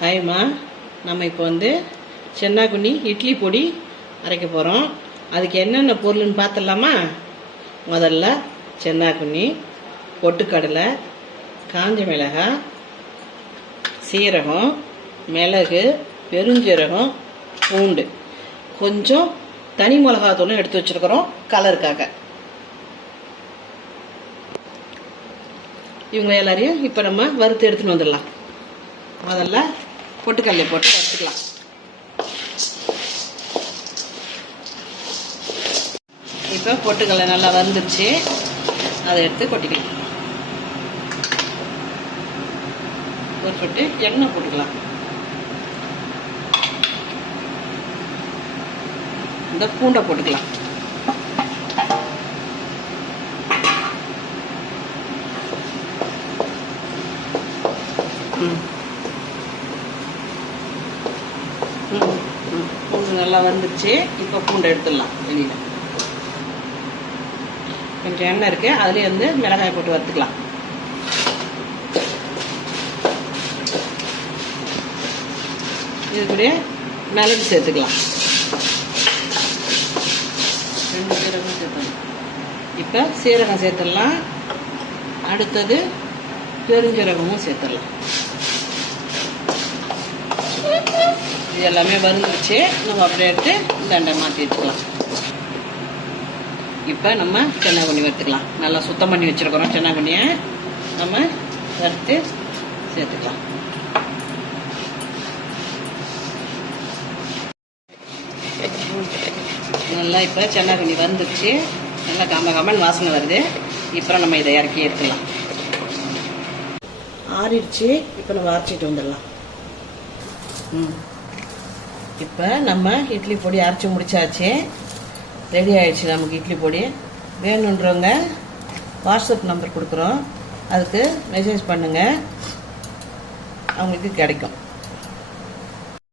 ஹாய்மா, நம்ம இப்போ சென்னாக்குண்ணி இட்லி பொடி அரைக்க போகிறோம். அதுக்கு என்னென்ன பொருள்னு பார்த்துடலாமா? முதல்ல சென்னாக்குண்ணி, பொட்டுக்கடலை, காஞ்ச மிளகாய், சீரகம், மிளகு, பெருஞ்சீரகம், பூண்டு, கொஞ்சம் தனி மிளகாத்தூளும் எடுத்து வச்சுருக்கிறோம் கலருக்காக. இவங்க எல்லாரையும் இப்போ நம்ம வறுத்து எடுத்துன்னு வந்துடலாம். முதல்ல பொட்டுக்கடலை போட்டு வறுத்துக்கலாம். இப்போ பொட்டுக்கடலை நல்லா வந்துருச்சு, அதை எடுத்து கொட்டிக்கலாம். ஒரு சொட்டு எண்ணெய் போட்டுக்கலாம். இந்த பூண்டை போட்டுக்கலாம். பூண்டு நல்லா வந்துருச்சு. இப்போ பூண்டை எடுத்துடலாம் வெளியில். கொஞ்சம் எண்ணெய் இருக்கு, அதுலேயே மிளகாய் போட்டு வறுத்துக்கலாம். இது கூட மிளகு சேர்த்துக்கலாம். 2 சீரகம் சேர்த்துக்கலாம். இப்போ சீரகம் சேர்த்துடலாம். அடுத்தது பெருஞ்சீரகமும் சேர்த்துடலாம். இது எல்லாமே வந்துருச்சு. நம்ம அப்படியே எடுத்து தண்டை மாற்றி வச்சுக்கலாம். இப்போ நம்ம சென்னாக்குண்ணி வறுத்துக்கலாம். நல்லா சுத்தம் பண்ணி வச்சுருக்கிறோம். சென்னாக்குண்ணியை நம்ம வறுத்து சேர்த்துக்கலாம். நல்லா இப்போ சென்னாக்குண்ணி வந்துருச்சு. நல்லா கமகமன்னு வாசனை வருது. இப்போ நம்ம இதை இறக்கி எடுத்துக்கலாம். ஆறிடுச்சு. இப்போ நம்ம அரைச்சிட்டு வந்துடலாம். இப்போ நம்ம இட்லி பொடி அரைச்சி முடிச்சாச்சு. ரெடி ஆயிடுச்சு நமக்கு இட்லி பொடி. வேணுன்றவங்க வாட்ஸ்அப் நம்பர் கொடுக்குறோம், அதுக்கு மெசேஜ் பண்ணுங்கள், அவங்களுக்கு கிடைக்கும்.